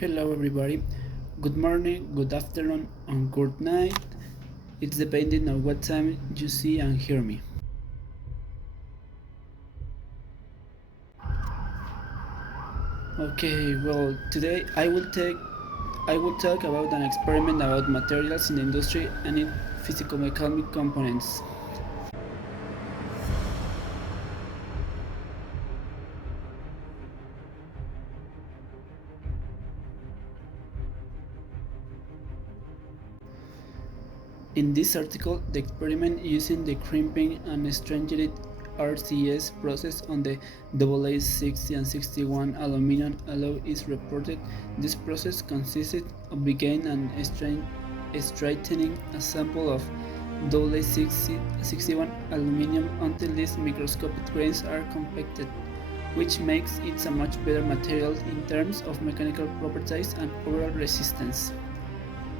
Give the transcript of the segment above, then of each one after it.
Hello everybody. Good morning, good afternoon, and good night. It's depending on what time you see and hear me. Okay, well today I will talk about an experiment about materials in the industry and its physical-mechanical components. In this article, the experiment using the crimping and Estructural RCS process on the AA6061 aluminum alloy is reported. This process consisted of beginning and straightening a sample of AA6061 aluminum until these microscopic grains are compacted, which makes it a much better material in terms of mechanical properties and overall resistance.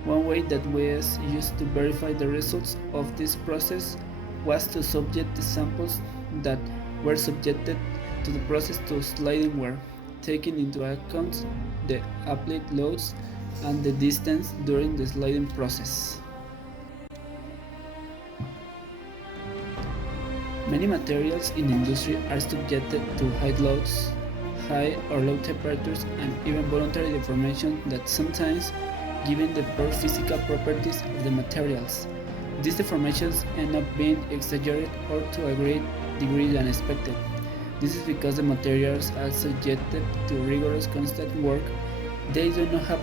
One way that was used to verify the results of this process was to subject the samples that were subjected to the process to sliding wear, taking into account the applied loads and the distance during the sliding process. Many materials in the industry are subjected to high loads, high or low temperatures, and even voluntary deformation that sometimes given the poor physical properties of the materials. These deformations end up being exaggerated or to a great degree than expected. This is because the materials are subjected to rigorous constant work. They do not have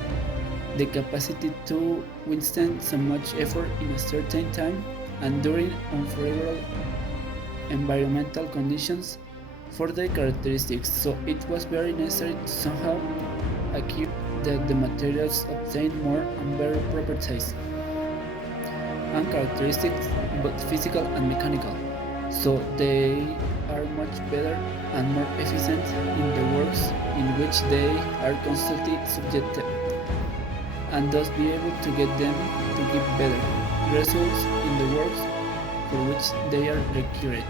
the capacity to withstand so much effort in a certain time and during unfavorable environmental conditions for their characteristics, so it was very necessary to somehow achieve that the materials obtain more and better properties and characteristics, both physical and mechanical, so they are much better and more efficient in the works in which they are constantly subjected, and thus be able to get them to give better results in the works for which they are required.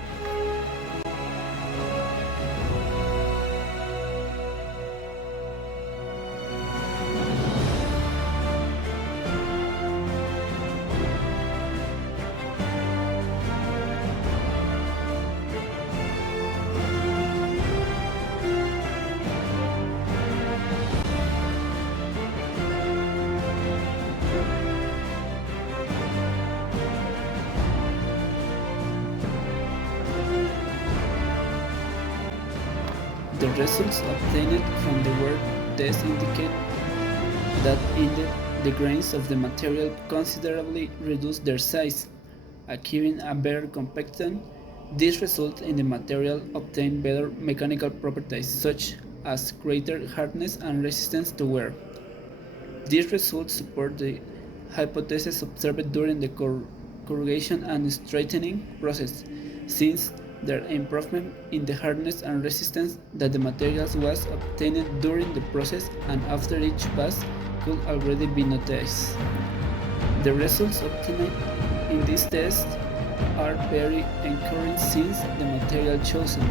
The results obtained from the wear test indicate that the grains of the material considerably reduce their size, achieving a better compaction. This results in the material obtain better mechanical properties such as greater hardness and resistance to wear. These results support the hypothesis observed during the corrugation and straightening process, since their improvement in the hardness and resistance that the materials was obtained during the process and after each pass could already be noticed. The results obtained in this test are very encouraging since the material chosen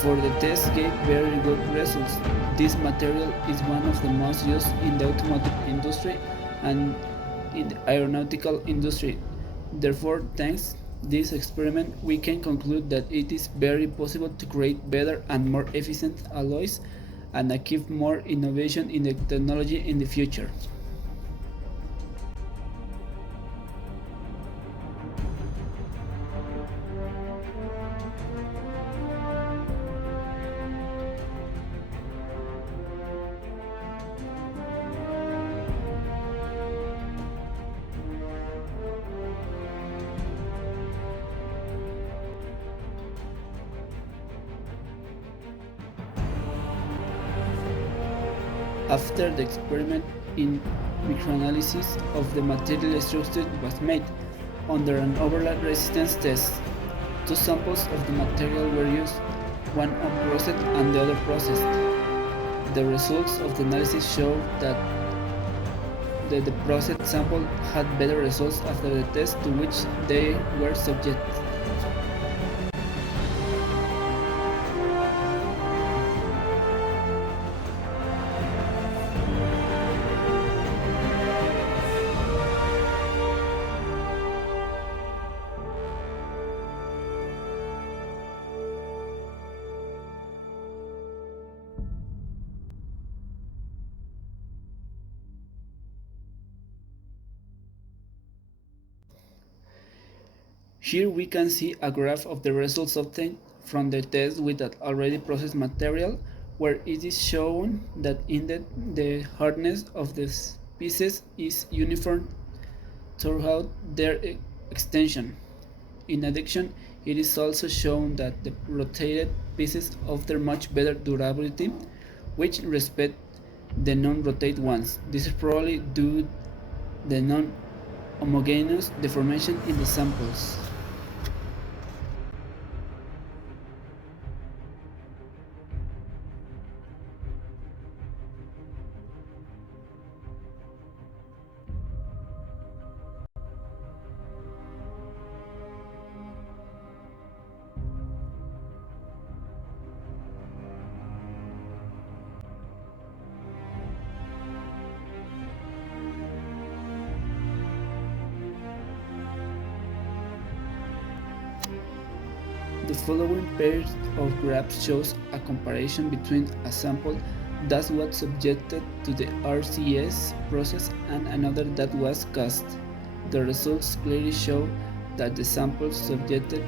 for the test gave very good results. This material is one of the most used in the automotive industry and in the aeronautical industry. Therefore, thanks this experiment, we can conclude that it is very possible to create better and more efficient alloys and achieve more innovation in the technology in the future. After the experiment in microanalysis of the material structure was made under an overlap resistance test. Two samples of the material were used, one unprocessed and the other processed. The results of the analysis showed that the processed sample had better results after the test to which they were subjected. Here we can see a graph of the results obtained from the test with an already processed material, where it is shown that indeed the hardness of the pieces is uniform throughout their extension. In addition, it is also shown that the rotated pieces offer much better durability, which respect the non-rotate ones. This is probably due to the non-homogeneous deformation in the samples. The following pair of graphs shows a comparison between a sample that was subjected to the RCS process and another that was cast. The results clearly show that the samples subjected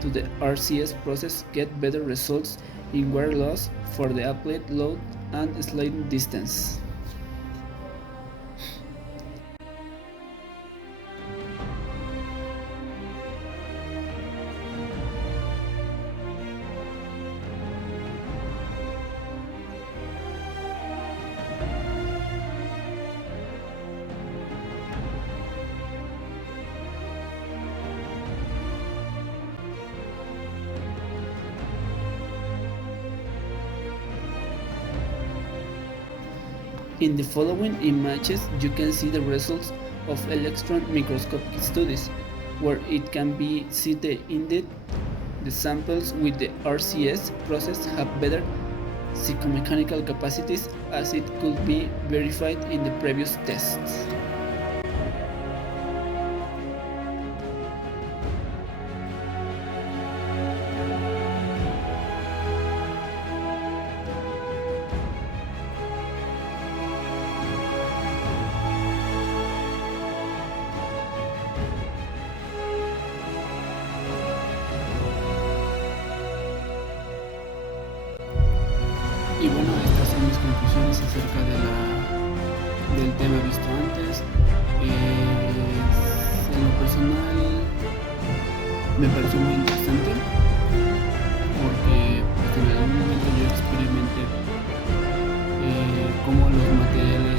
to the RCS process get better results in wear loss for the applied load and sliding distance. In the following images, you can see the results of electron microscopic studies, where it can be seen that indeed the samples with the RCS process have better psychomechanical capacities, as it could be verified in the previous tests. Y bueno, estas son mis conclusiones acerca del tema visto antes. En lo personal me pareció muy interesante porque pues, en algún momento yo experimenté cómo los materiales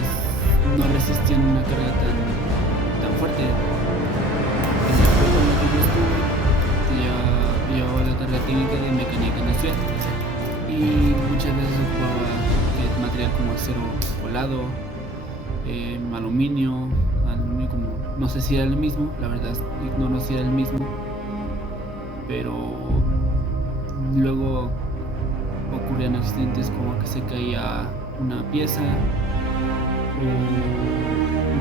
no resistían una carga tan fuerte. En la escuela en la que yo estuve llevaba la carga técnica de mecánica industrial, y muchas veces ocupaba material como acero colado, aluminio como, no sé si era el mismo, la verdad ignoro si era el mismo, pero luego ocurrían accidentes como que se caía una pieza o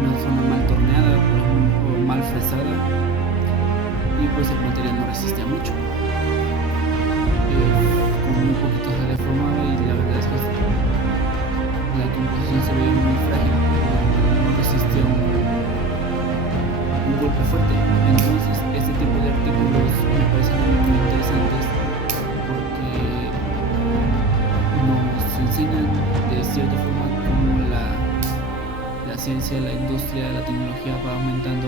una zona mal torneada, por ejemplo, o mal fresada, y pues el material no resistía mucho. Un poquito se deformaba y la verdad es que la composición se veía muy frágil, no resistía un golpe fuerte. Entonces este tipo de artículos me parecen muy interesantes porque nos enseñan de cierta forma cómo la ciencia, la industria, la tecnología va aumentando